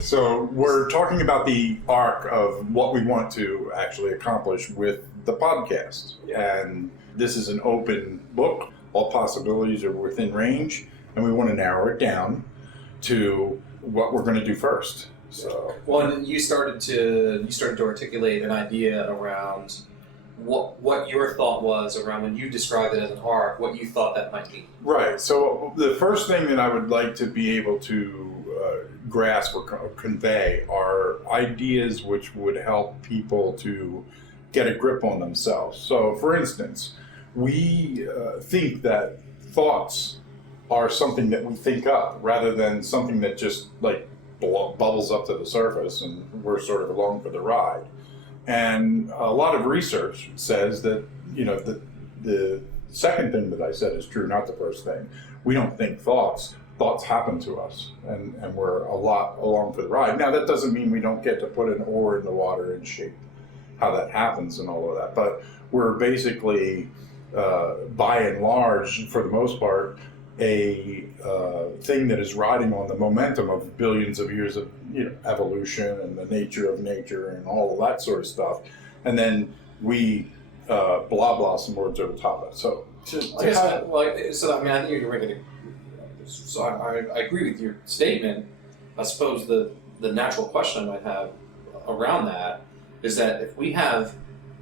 So we're talking about the arc of what we want to actually accomplish with the podcast. And this is an open book. All possibilities are within range, and we want to narrow it down to what we're going to do first. So, well, and you started to articulate an idea around what your thought was around when you described it as an arc, what you thought that might be. Right. So the first thing that I would like to be able to grasp or convey are ideas which would help people to get a grip on themselves. So, for instance, we think that thoughts are something that we think up rather than something that just like bubbles up to the surface and we're sort of along for the ride. And a lot of research says that, the second thing that I said is true, not the first thing. We don't think thoughts. Thoughts happen to us, and we're a lot along for the ride. Now, that doesn't mean we don't get to put an oar in the water and shape how that happens and all of that. But we're basically, by and large, for the most part, a thing that is riding on the momentum of billions of years of evolution and the nature of nature and all of that sort of stuff. And then we blah some words over top of it. So, I think you're making So I agree with your statement. I suppose the natural question I might have around that is that if we have,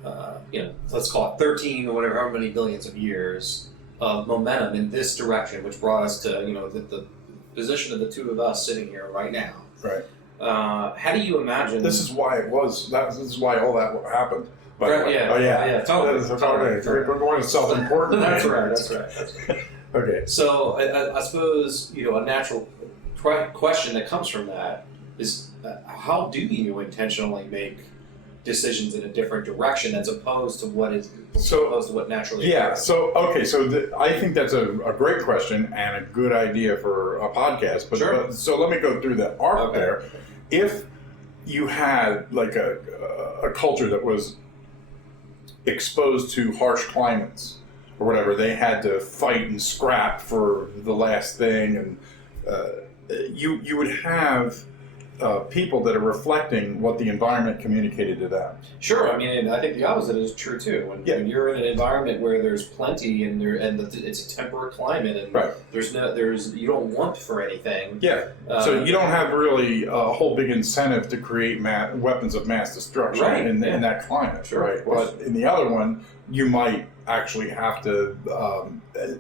let's call it 13 or whatever, however many billions of years of momentum in this direction, which brought us to, the position of the two of us sitting here right now. Right. How do you imagine? This is why it was. This is why all that happened. Right, yeah. Oh yeah. Yeah. Totally. We're going to self-important. That's right. Okay. So I suppose a natural question that comes from that is how do you intentionally make decisions in a different direction as opposed to what naturally occurs? Occurs? So I think that's a great question and a good idea for a podcast. But, sure. So let me go through the arc there. If you had like a culture that was exposed to harsh climates or whatever, they had to fight and scrap for the last thing, and you would have people that are reflecting what the environment communicated to them. Sure, I mean, I think the opposite is true too. When you're in an environment where there's plenty and it's a temperate climate and you don't want for anything. Yeah. So you don't have really a whole big incentive to create weapons of mass destruction in that climate, sure, right? But in the other one, you might actually have to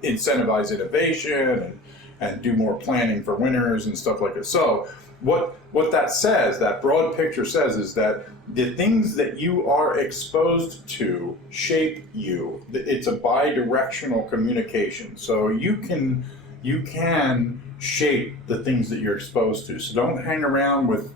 incentivize innovation and do more planning for winners and stuff like that. So what that says, that broad picture says, is that the things that you are exposed to shape you. It's a bi-directional communication. So you can shape the things that you're exposed to. So don't hang around with,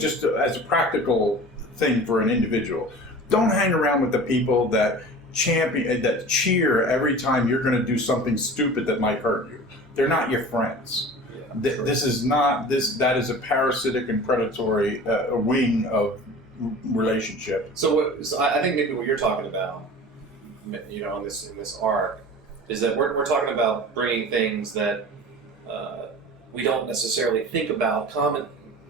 just as a practical thing for an individual. Don't hang around with the people that cheer every time you're going to do something stupid that might hurt you. They're not your friends. This is not that is a parasitic and predatory wing of relationship. So I think maybe what you're talking about, in this arc, is that we're talking about bringing things that we don't necessarily think about.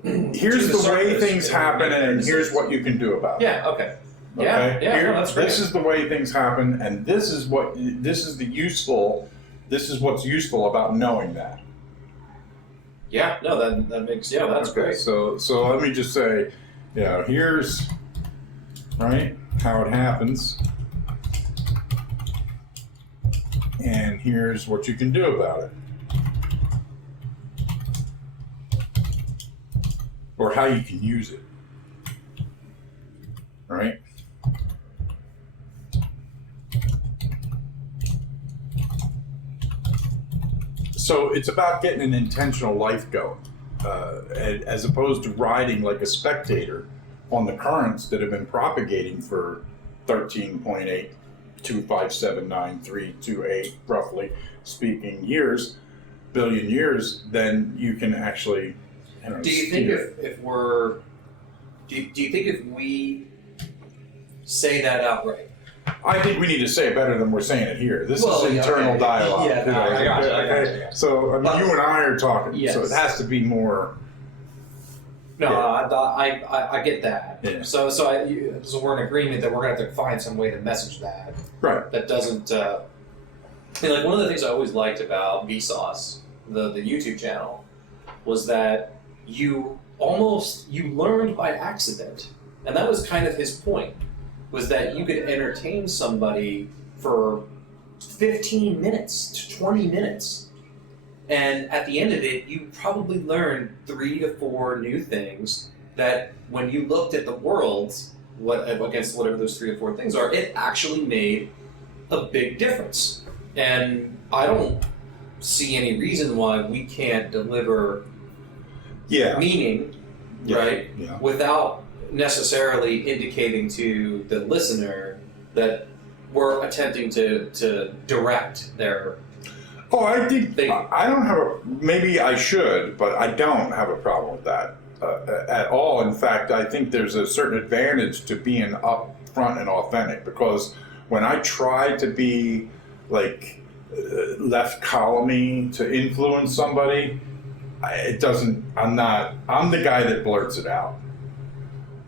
Here's the way things happen, and here's what you can do about it. Yeah. Okay. Yeah. That's great. This is the way things happen, and this is what's useful about knowing that. Yeah, no, that makes, that's great. So let me just say, here's, right, how it happens, and here's what you can do about it. Or how you can use it, right? So it's about getting an intentional life going, as opposed to riding like a spectator on the currents that have been propagating for 13.82579.328 roughly speaking billion years. Then you can actually. Do you think if we say that outright? I think we need to say it better than we're saying it here. This is internal dialogue. Yeah, I got you. So you and I are talking, so it has to be more No, Yeah. I get that. Yeah. So we're in agreement that we're gonna have to find some way to message that. Right. That doesn't. Like one of the things I always liked about Vsauce, the YouTube channel, was that you learned by accident, and that was kind of his point, was that you could entertain somebody for 15 minutes to 20 minutes. And at the end of it, you probably learned 3 to 4 new things that when you looked at the world, against whatever those 3 to 4 things are, it actually made a big difference. And I don't see any reason why we can't deliver meaning, right? Yeah. Without necessarily indicating to the listener that we're attempting to direct their. Oh, I think I don't have maybe I should, but I don't have a problem with that at all. In fact, I think there's a certain advantage to being upfront and authentic, because when I try to be like left columny to influence somebody, it doesn't. I'm the guy that blurts it out.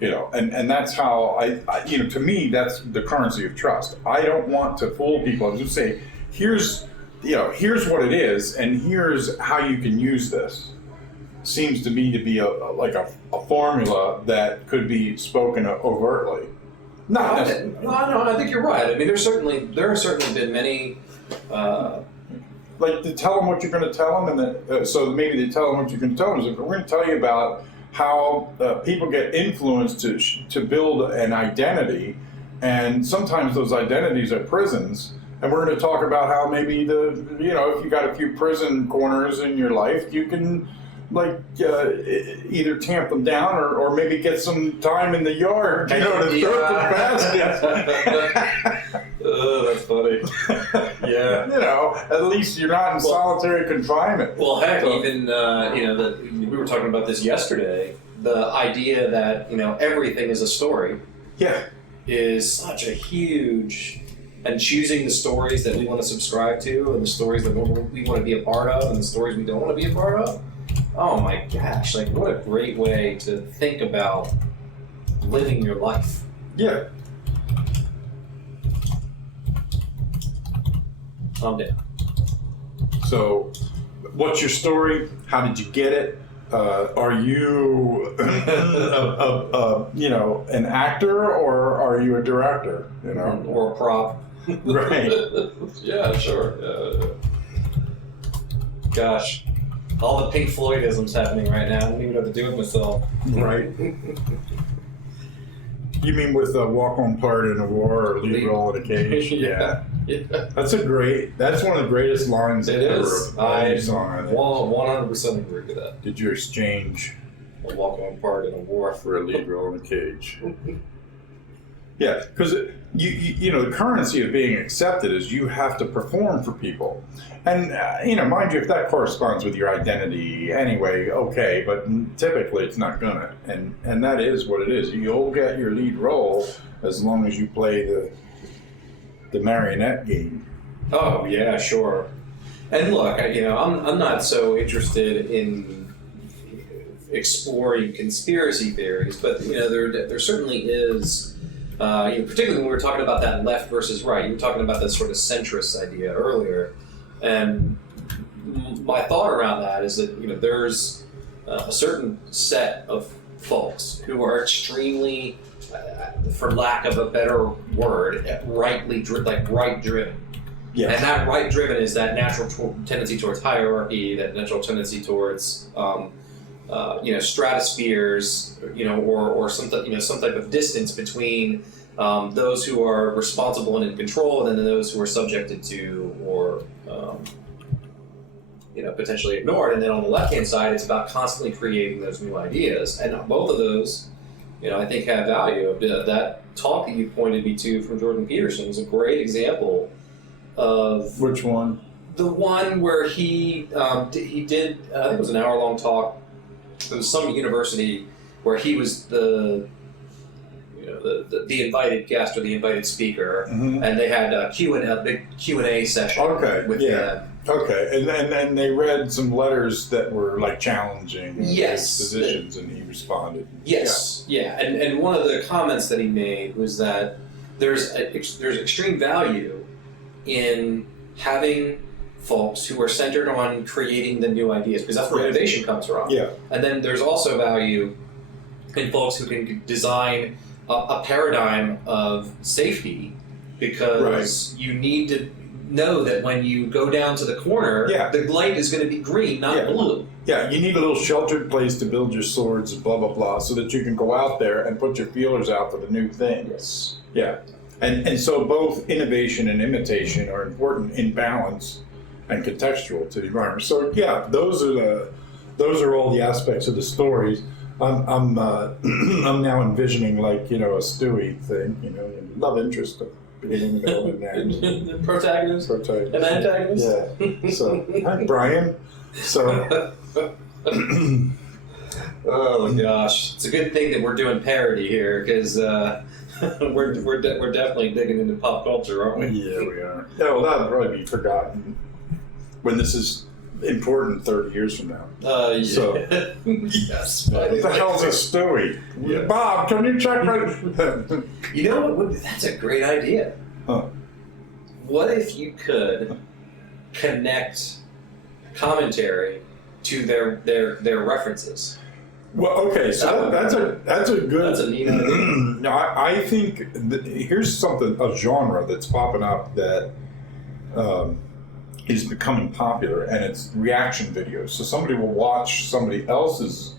And that's how I to me, that's the currency of trust. I don't want to fool people and just say, here's what it is, and here's how you can use this. Seems to me to be a formula that could be spoken overtly. No, I think you're right. I mean, there have certainly been many. Like to tell them what you're going to tell them, and then so maybe they tell them what you're going to tell them. Is we're going to tell you about how people get influenced to build an identity, and sometimes those identities are prisons. And we're going to talk about how maybe if you got a few prison corners in your life, you can either tamp them down or maybe get some time in the yard, to throw the baskets. Oh, that's funny. Yeah. At least you're not in solitary confinement. Well, heck, even we were talking about this yesterday. The idea that everything is a story. Yeah. Is such a huge. And choosing the stories that we want to subscribe to, and the stories that we want to be a part of, and the stories we don't want to be a part of. Oh my gosh, what a great way to think about living your life. Yeah. I'm down. So, what's your story? How did you get it? Are you, an actor, or are you a director? Or a prop. Right. Yeah, sure. Gosh, all the Pink Floydisms happening right now. I don't even know what to do with myself. Right. You mean with a walk-on part in a war or lead role in a cage? Yeah. That's one of the greatest lines it ever. Is. I 100% agree with that. Did you exchange a walk-on part in a war for a lead role in a cage? Yeah, because the currency of being accepted is you have to perform for people, and mind you, if that corresponds with your identity anyway, okay, but typically it's not gonna, and that is what it is. You'll get your lead role as long as you play the marionette game. Oh yeah, sure. And look, I'm not so interested in exploring conspiracy theories, but there certainly is. Particularly when we were talking about that left versus right, you were talking about that sort of centrist idea earlier, and my thought around that is that there's a certain set of folks who are extremely, for lack of a better word, right driven. Yeah. And that right driven is that natural tendency towards hierarchy, that natural tendency towards stratospheres, or some type of distance between those who are responsible and in control, and then those who are subjected to or potentially ignored. And then on the left-hand side, it's about constantly creating those new ideas. And both of those, I think have value. That talk that you pointed me to from Jordan Peterson is a great example of which one? The one where he did, I think it was an hour-long talk. It was some university where he was the invited guest or the invited speaker, and they had a big Q&A session with them. Okay, and they read some letters that were like challenging Yes. his positions, and he responded. Yes, yeah. And one of the comments that he made was that there's extreme value in having folks who are centered on creating the new ideas, because that's where innovation comes from. Yeah. And then there's also value in folks who can design a paradigm of safety, because you need to know that when you go down to the corner, the light is going to be green, not blue. Yeah, you need a little sheltered place to build your swords, blah, blah, blah, so that you can go out there and put your feelers out for the new thing. Yes. Yeah. And so both innovation and imitation are important in balance and contextual to the environment. So yeah, those are all the aspects of the stories. I'm now envisioning, like, you know, a Stewie thing, you know, love interest of beginning, middle, and end. Protagonist. And antagonist. Yeah. So hi, Brian. So. Oh gosh, it's a good thing that we're doing parody here, because we're definitely digging into pop culture, aren't we? Yeah, we are. Yeah, well, that'll probably be forgotten when this is important 30 years from now. Yeah. So, yes. what the hell's a Stewie? Yeah. Bob, can you check my... You know what? That's a great idea. Huh. What if you could connect commentary to their references? Well, okay, so that's a good... That's a neat idea. No, I think here's something, a genre that's popping up that is becoming popular, and it's reaction videos. So somebody will watch somebody else's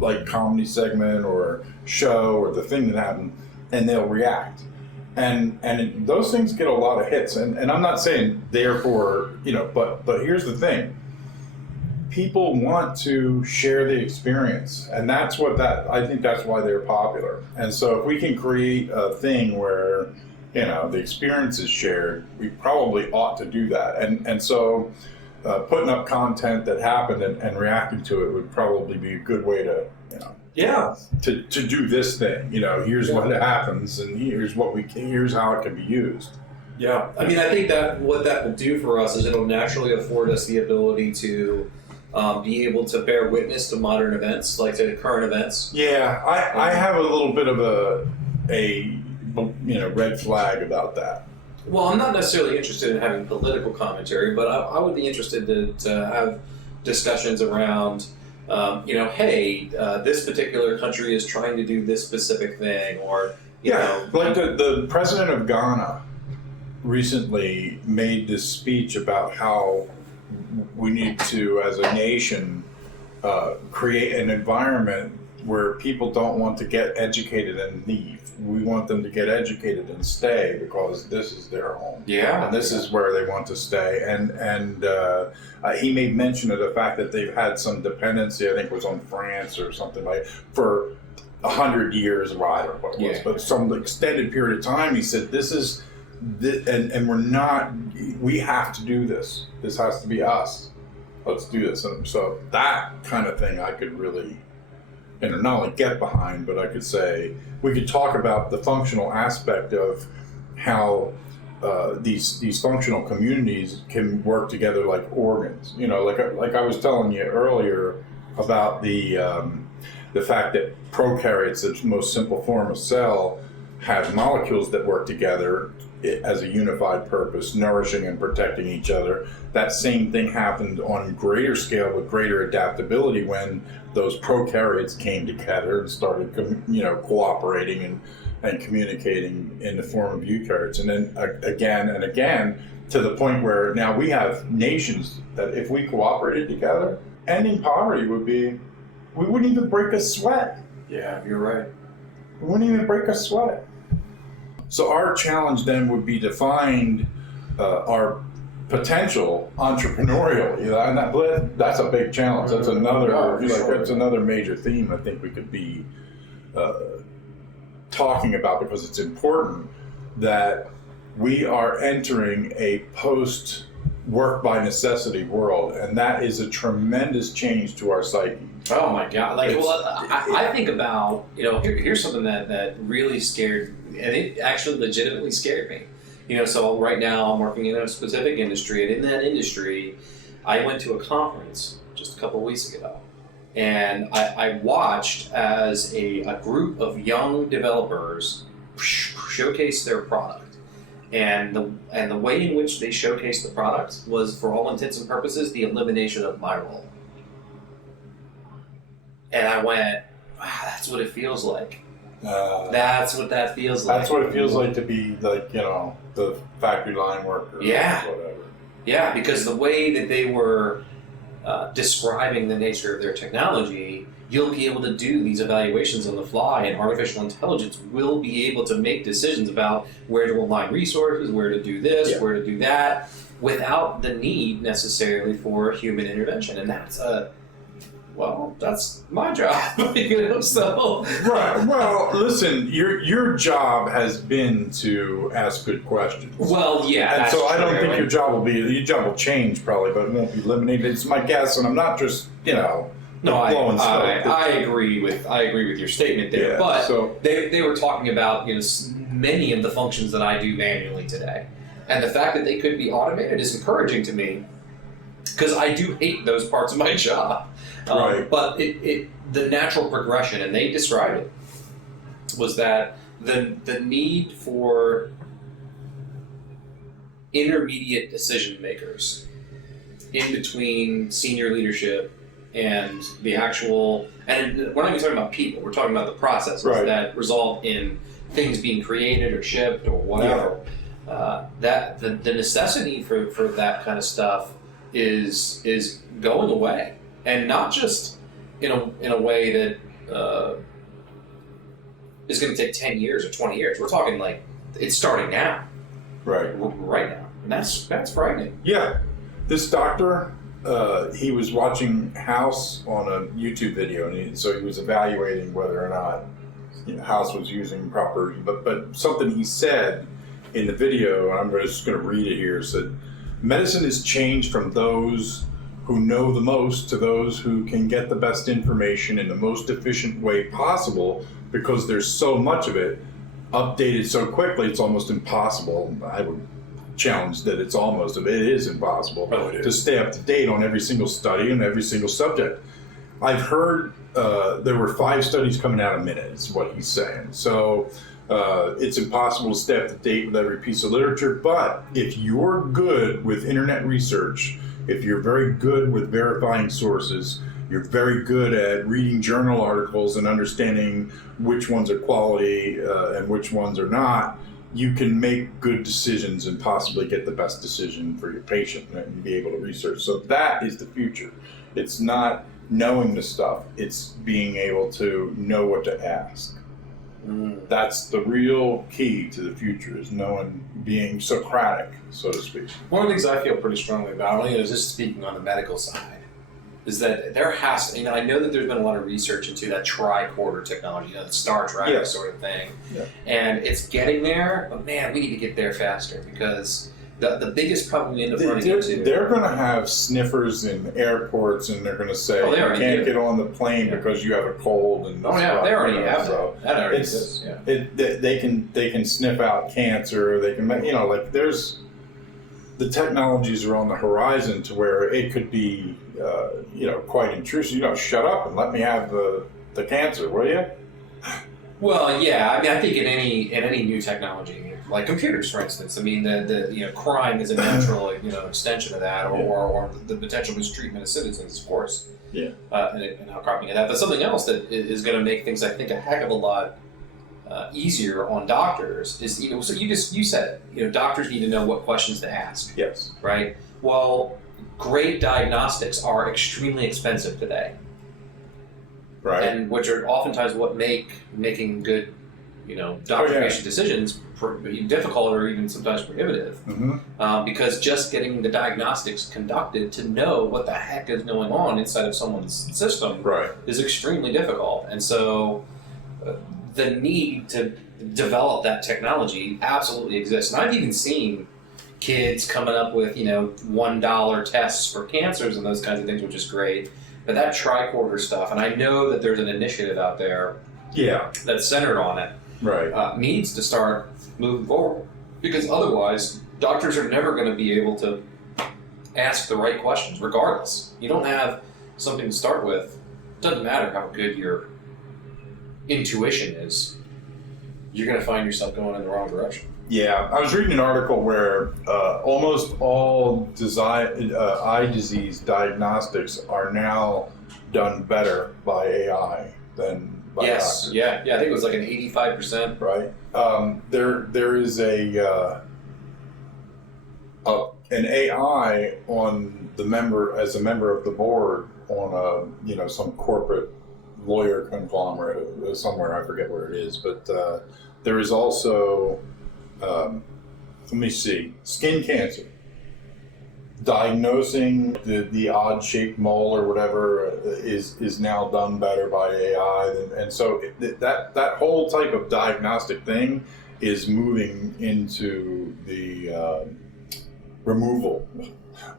like comedy segment or show or the thing that happened, and they'll react. And those things get a lot of hits. And I'm not saying therefore, you know, but here's the thing. People want to share the experience, and that's what I think that's why they're popular. And so if we can create a thing where, you know, the experience is shared, we probably ought to do that. And so putting up content that happened and reacting to it would probably be a good way to, you know, to do this thing. You know, here's what happens, and here's how it can be used. Yeah, I mean, I think that what that will do for us is it'll naturally afford us the ability to be able to bear witness to modern events, like to current events. Yeah, I have a little bit of a you know, red flag about that. Well, I'm not necessarily interested in having political commentary, but I would be interested to have discussions around, you know, hey, this particular country is trying to do this specific thing, or you know, like the president of Ghana recently made this speech about how we need to, as a nation, create an environment where people don't want to get educated and leave. We want them to get educated and stay, because this is their home. Yeah. And this is where they want to stay. And he made mention of the fact that they've had some dependency, I think it was on France or something like, for 100 years, or I don't know what it was, but some extended period of time. He said, and we're not, we have to do this. This has to be us. Let's do this. And so that kind of thing I could really, you know, not only get behind, but I could say, we could talk about the functional aspect of how these functional communities can work together like organs. You know, like I was telling you earlier about the fact that prokaryotes, the most simple form of cell, have molecules that work together as a unified purpose, nourishing and protecting each other. That same thing happened on greater scale with greater adaptability when those prokaryotes came together and started, you know, cooperating and communicating in the form of eukaryotes. And then again and again, to the point where now we have nations that if we cooperated together, ending poverty would be, we wouldn't even break a sweat. Yeah, you're right. We wouldn't even break a sweat. So our challenge then would be to find our potential entrepreneurial, you know, and that's a big challenge. That's another, that's another major theme I think we could be talking about, because it's important that we are entering a post work by necessity world, and that is a tremendous change to our psyche. Oh my God! Like, well, I think about, you know, here's something that really scared, and it actually legitimately scared me, So right now I'm working in a specific industry, and in that industry, I went to a conference just a couple of weeks ago, and I watched as a group of young developers showcase their product, and the way in which they showcased the product was, for all intents and purposes, the elimination of my role. And I went, wow, that's what it feels like. That's what that feels like. That's what it feels like to be like, the factory line worker. Yeah. Or whatever. Yeah, because the way that they were describing the nature of their technology, you'll be able to do these evaluations on the fly, and artificial intelligence will be able to make decisions about where to align resources, where to do this, where to do that, without the need necessarily for human intervention. And that's that's my job, so. Right. Well, listen, your job has been to ask good questions. Well, yeah. And so I don't think your job will change probably, but it won't be eliminated. It's my guess, and I'm not just, No, blowing smoke. I agree with your statement there, Yeah, but so- they were talking about many of the functions that I do manually today, and the fact that they could be automated is encouraging to me, because I do hate those parts of my job. Right. But the natural progression, and they described it, was that the need for intermediate decision makers in between senior leadership and the actual, and we're not even talking about people, we're talking about the processes that result in things being created or shipped or whatever. That the necessity for that kind of stuff is going away, and not just in a way that is going to take 10 years or 20 years. We're talking like it's starting now, right now, and that's frightening. Yeah, this doctor, he was watching House on a YouTube video, and so he was evaluating whether or not House was using proper. But something he said in the video, and I'm just going to read it here, said, "Medicine has changed from those who know the most to those who can get the best information in the most efficient way possible, because there's so much of it updated so quickly it's almost impossible." I would challenge that it is impossible to stay up to date on every single study and every single subject. I've heard there were 5 studies coming out a minute, is what he's saying. So it's impossible to stay up to date with every piece of literature, but if you're good with internet research, if you're very good with verifying sources, you're very good at reading journal articles and understanding which ones are quality and which ones are not, you can make good decisions and possibly get the best decision for your patient and be able to research. So that is the future. It's not knowing the stuff, it's being able to know what to ask. That's the real key to the future, is knowing, being Socratic, so to speak. One of the things I feel pretty strongly about, only just speaking on the medical side, is that there has to, I know that there's been a lot of research into that tricorder technology, the Star Trek sort of thing, and it's getting there, but man, we need to get there faster, because the biggest problem we end up running into... They're going to have sniffers in airports, and they're going to say, you can't get on the plane because you have a cold. And they already have that. That already exists, they can sniff out cancer, they can, there's... The technologies are on the horizon to where it could be, quite intrusive. Shut up and let me have the cancer, will you? Well, yeah. I think in any new technology, like computers, for instance, the crime is a natural, extension of that, or the potential mistreatment of citizens, of course. Yeah. And outcropping of that. But something else that is going to make things, I think, a heck of a lot easier on doctors is, so you said it, doctors need to know what questions to ask. Yes. Right? Well, great diagnostics are extremely expensive today. Right. And which are oftentimes what making good, doctor-patient decisions difficult or even sometimes prohibitive. Mm-hmm. Because just getting the diagnostics conducted to know what the heck is going on inside of someone's system is extremely difficult. And so the need to develop that technology absolutely exists. And I've even seen kids coming up with, $1 tests for cancers and those kinds of things, which is great. But that tricorder stuff, and I know that there's an initiative out there that's centered on it, needs to start moving forward. Because otherwise, doctors are never going to be able to ask the right questions, regardless. You don't have something to start with. It doesn't matter how good your intuition is. You're going to find yourself going in the wrong direction. Yeah, I was reading an article where almost all eye disease diagnostics are now done better by AI than by doctors. Yeah, I think it was like an 85%. Right. There is an AI on the member as a member of the board on some corporate lawyer conglomerate somewhere. I forget where it is, but there is also let me see, skin cancer. Diagnosing the odd shaped mole or whatever is now done better by AI, and so that whole type of diagnostic thing is moving into the removal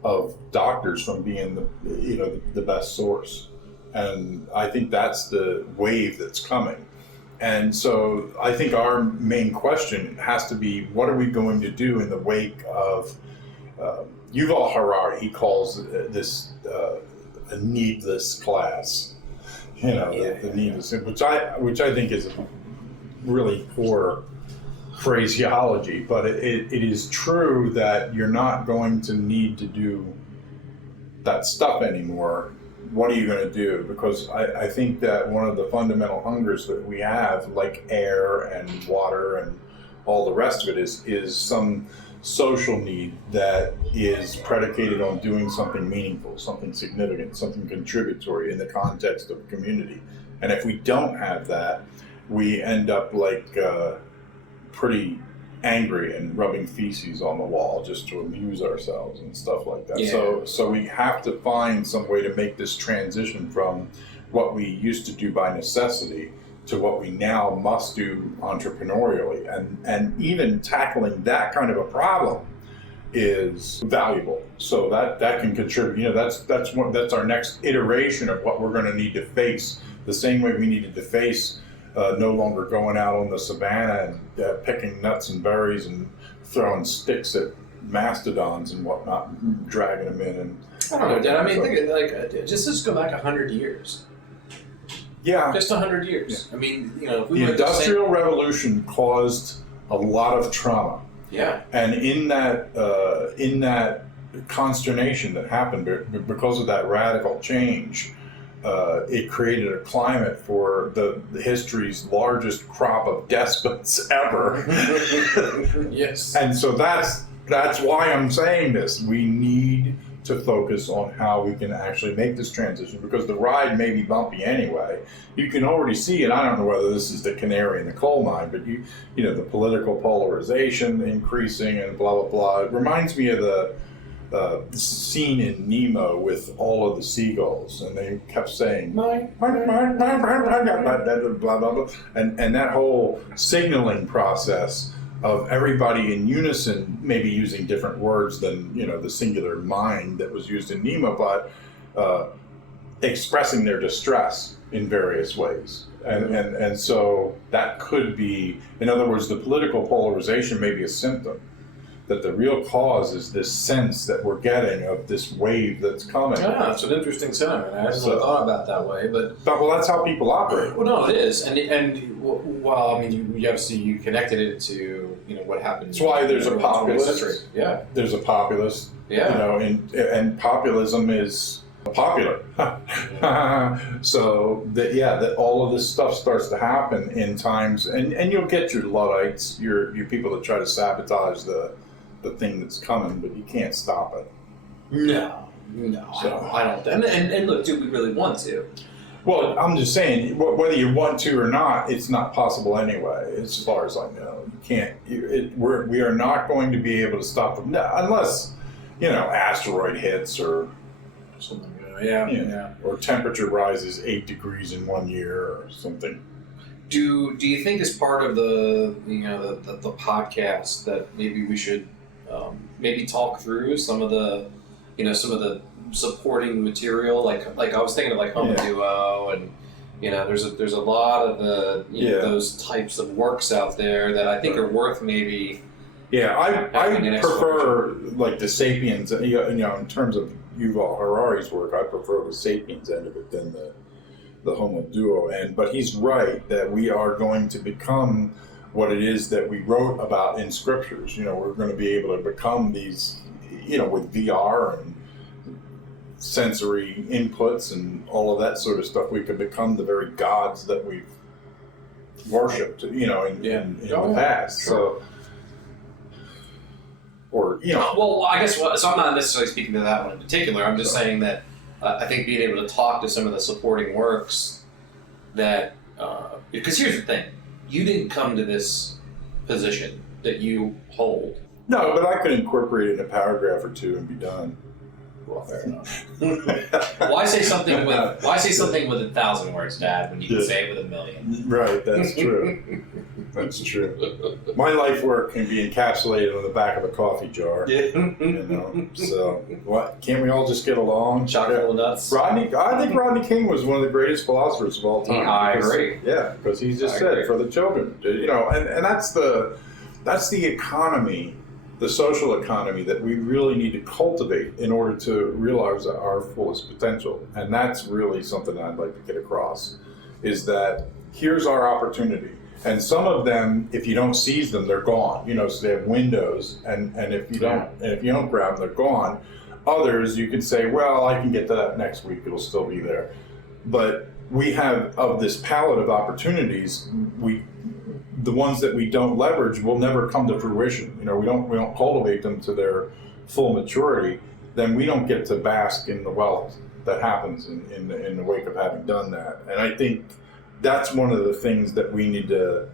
of doctors from being the best source, and I think that's the wave that's coming. And so I think our main question has to be, what are we going to do in the wake of Yuval Harari? He calls this a needless class, the needless, which I think is a really poor phraseology, but it is true that you're not going to need to do that stuff anymore. What are you going to do? Because I think that one of the fundamental hungers that we have, like air and water and all the rest of it, is some social need that is predicated on doing something meaningful, something significant, something contributory in the context of a community. And if we don't have that, we end up like pretty angry and rubbing feces on the wall just to amuse ourselves and stuff like that. Yeah. So we have to find some way to make this transition from what we used to do by necessity to what we now must do entrepreneurially. And even tackling that kind of a problem is valuable. So that can contribute. That's our next iteration of what we're going to need to face. The same way we needed to face no longer going out on the savannah and picking nuts and berries and throwing sticks at mastodons and whatnot, dragging them in. And I don't know, Dad. I mean, think of, like, just go back 100 years. Yeah. Just 100 years. Yeah. I mean, if we the Industrial Revolution caused a lot of trauma. Yeah. And in that consternation that happened because of that radical change, it created a climate for the history's largest crop of despots ever. Yes. And so that's why I'm saying this. We need to focus on how we can actually make this transition, because the ride may be bumpy anyway. You can already see, and I don't know whether this is the canary in the coal mine, but the political polarization increasing and blah blah blah. It reminds me of the scene in Nemo with all of the seagulls, and they kept saying blah blah blah, and that whole signaling process of everybody in unison, maybe using different words than the singular mind that was used in Nemo, but expressing their distress in various ways. And so that could be, in other words, the political polarization may be a symptom, that the real cause is this sense that we're getting of this wave that's coming. Yeah, that's an interesting sentiment. I hadn't really thought about it that way, but well, that's how people operate. Well, no, it is, and well, I mean, you obviously you connected it to what happened. That's why there's a populist. Yeah, there's a populist. Yeah, and populism is popular. So that all of this stuff starts to happen in times, and you'll get your Luddites, your people that try to sabotage the thing that's coming, but you can't stop it. No, so, I don't. And look, do we really want to? Well, I'm just saying, whether you want to or not, it's not possible anyway, as far as I know. You can't. We are not going to be able to stop them unless asteroid hits or something. Yeah. Or temperature rises 8 degrees in 1 year or something. Do you think, as part of the the podcast, that maybe we should maybe talk through some of the supporting material, like I was thinking of like Home Duo, and there's a lot of the those types of works out there that I think are worth maybe Yeah, I having an prefer like the Sapiens. In terms of Yuval Harari's work, I prefer the Sapiens end of it than the Homo duo end. But he's right that we are going to become what it is that we wrote about in scriptures. We're going to be able to become these, with VR and sensory inputs and all of that sort of stuff. We could become the very gods that we've worshipped, in the past. Sure. So, or Well, I guess so. I'm not necessarily speaking to that one in particular. I'm just saying that I think being able to talk to some of the supporting works that because here's the thing, you didn't come to this position that you hold. No, but I could incorporate it in a paragraph or two and be done. Well, fair enough. Why say something with 1,000 words, Dad, when you can say it with 1,000,000? Right, that's true. That's true. My life work can be encapsulated on the back of a coffee jar. So what? Can't we all just get along? Chocolate full of nuts. I think Rodney King was one of the greatest philosophers of all time. I agree. Yeah, because he just said for the children, and that's the economy. The social economy that we really need to cultivate in order to realize our fullest potential. And that's really something I'd like to get across, is that here's our opportunity. And some of them, if you don't seize them, they're gone. So they have windows, and if you don't grab them, they're gone. Others, you can say, well, I can get to that next week, it'll still be there. But we have, of this palette of opportunities, the ones that we don't leverage will never come to fruition. We don't cultivate them to their full maturity. Then we don't get to bask in the wealth that happens in the wake of having done that. And I think that's one of the things that we need to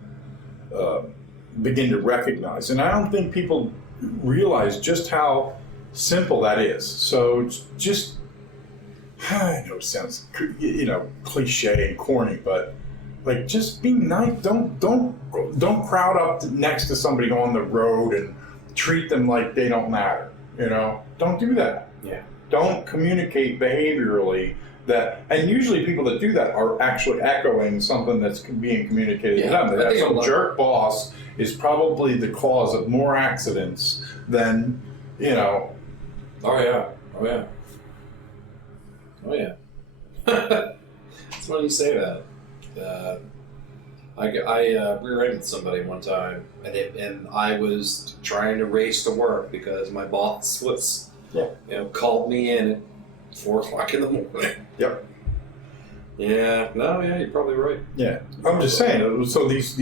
begin to recognize. And I don't think people realize just how simple that is. So just, I know it sounds cliche and corny, but like, just be nice. Don't crowd up next to somebody on the road and treat them like they don't matter. Don't do that. Yeah. Don't communicate behaviorally that. And usually, people that do that are actually echoing something that's being communicated to them. That some jerk boss is probably the cause of more accidents than Oh yeah. It's funny you say that. I rear-ended somebody one time, and I was trying to race to work because my boss was, called me in at 4 o'clock in the morning. Yep. Yeah. No. Yeah. You're probably right. Yeah. I'm just saying. So these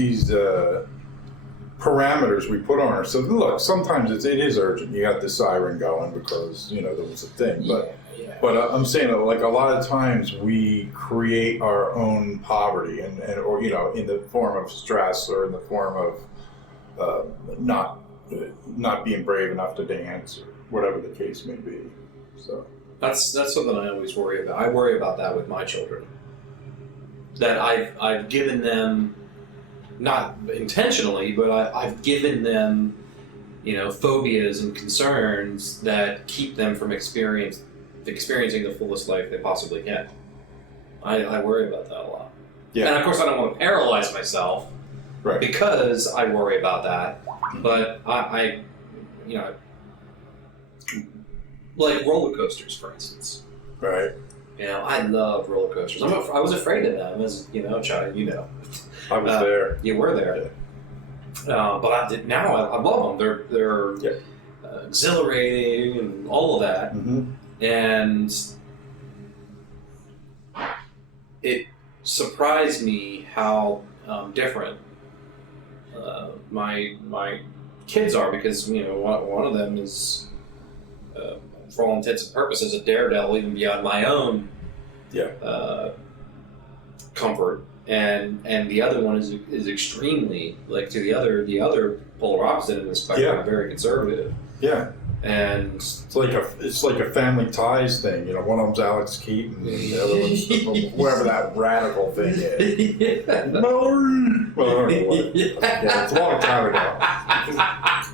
parameters we put on ourselves. Look, sometimes it is urgent. You got the siren going because there was a thing, but. Yeah. But I'm saying that, like, a lot of times we create our own poverty, or in the form of stress or in the form of not being brave enough to dance or whatever the case may be. So that's something I always worry about. I worry about that with my children. That I've given them, not intentionally, but I've given them, phobias and concerns that keep them from experiencing the fullest life they possibly can. I worry about that a lot. Yeah. And of course I don't want to paralyze myself, right, because I worry about that. But I like roller coasters, for instance. right. I love roller coasters. I was afraid of them as a child. I was there. You were there. Yeah. But I did. Now I love them. They're exhilarating and all of that. Mm-hmm. And it surprised me how different my kids are, because one of them is, for all intents and purposes, a daredevil even beyond my own comfort, and the other one is extremely, like, to the other polar opposite in the spectrum, very conservative. Yeah. And it's like a Family Ties thing. One of them's Alex Keaton and the other one's whoever that radical thing is. Mallory. Well, it's a long time ago.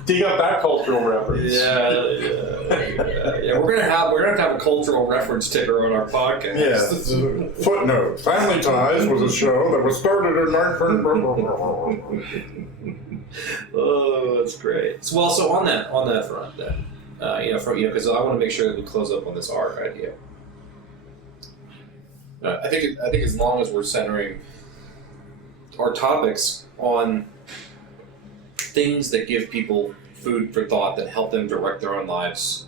Dig up that cultural reference. Yeah. We're gonna have a cultural reference ticker on our podcast. Yeah. Footnote: Family Ties was a show that was started in 19. Oh, that's great. So, well, so on that front, then, because I want to make sure that we close up on this arc idea. I think as long as we're centering our topics on things that give people food for thought, that help them direct their own lives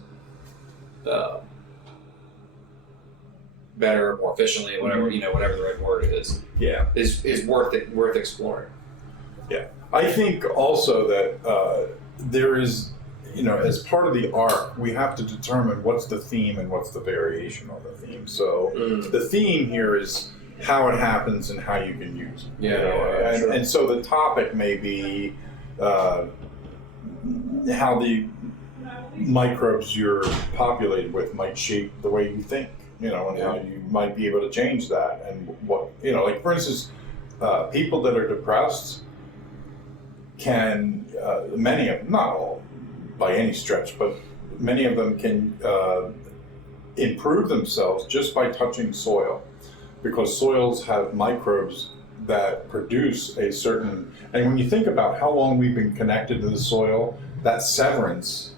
better, more efficiently, whatever whatever the right word is. Yeah, is worth exploring. Yeah, I think also that there is, as part of the arc, we have to determine what's the theme and what's the variation on the theme. So the theme here is how it happens and how you can use it. Sure. And so the topic may be how the microbes you're populated with might shape the way you think. And how you might be able to change that, and what like for instance, people that are depressed can many of them, not all by any stretch, but many of them can improve themselves just by touching soil, because soils have microbes that produce a certain, and when you think about how long we've been connected to the soil, that severance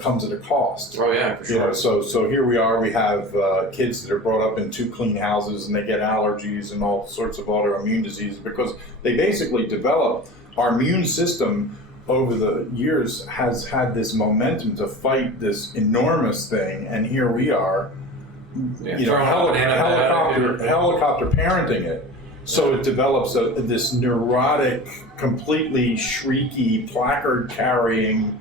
comes at a cost. Oh yeah, for sure. So here we are. We have kids that are brought up in too clean houses, and they get allergies and all sorts of autoimmune diseases because they basically develop. Our immune system over the years has had this momentum to fight this enormous thing, and here we are, helicopter parenting it. So it develops this neurotic, completely shrieky, placard-carrying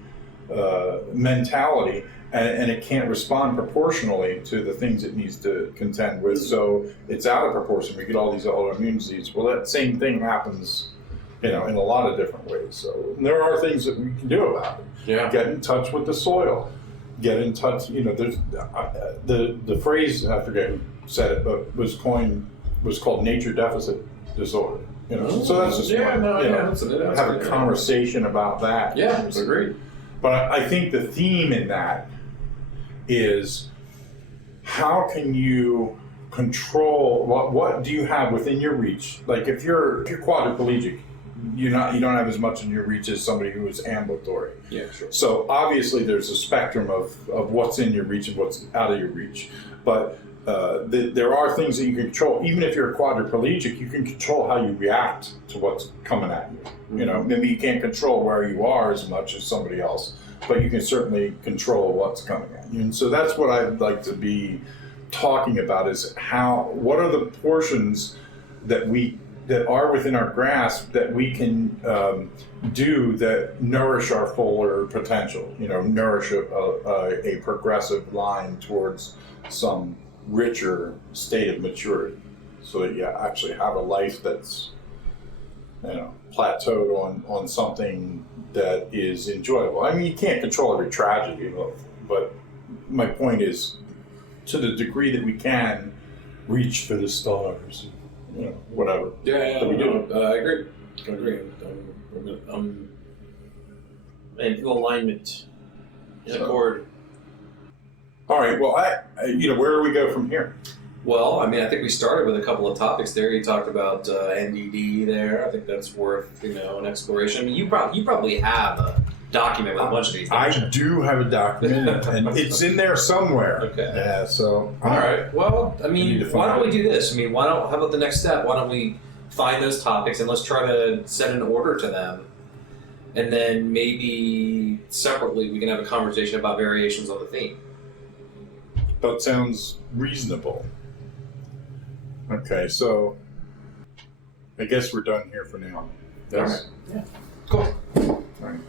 mentality, and it can't respond proportionally to the things it needs to contend with. So it's out of proportion. We get all these autoimmune diseases. Well, that same thing happens, in a lot of different ways. So there are things that we can do about it. Yeah. Get in touch with the soil. Get in touch. There's the phrase, I forget who said it, but was called nature deficit disorder. So that's just have a conversation about that. Yeah, agreed. But I think the theme in that is how can you control what do you have within your reach? Like if you're quadriplegic, you don't have as much in your reach as somebody who is ambulatory. Yeah, sure. So obviously there's a spectrum of what's in your reach and what's out of your reach. But there are things that you can control. Even if you're a quadriplegic, you can control how you react to what's coming at you. Maybe you can't control where you are as much as somebody else, but you can certainly control what's coming at you. And so that's what I'd like to be talking about, is what are the portions that are within our grasp that we can do that nourish our fuller potential, nourish a progressive line towards some richer state of maturity, so that you actually have a life that's plateaued on something that is enjoyable. I mean, you can't control every tragedy, but my point is, to the degree that we can, reach for the stars, whatever. Yeah, we do. I agree. I'm in alignment, in accord. All right. Well, where do we go from here? Well, I mean, I think we started with a couple of topics there. You talked about NDD there. I think that's worth an exploration. I mean, you probably have a document with a bunch of these. I do have a document, and it's in there somewhere. Okay. Yeah. So. All right. Well, I mean, why don't we do this? I mean, how about the next step? Why don't we find those topics and let's try to set an order to them, and then maybe separately we can have a conversation about variations on the theme. That sounds reasonable. Okay, so I guess we're done here for now. Yes? All right. Yeah. Cool.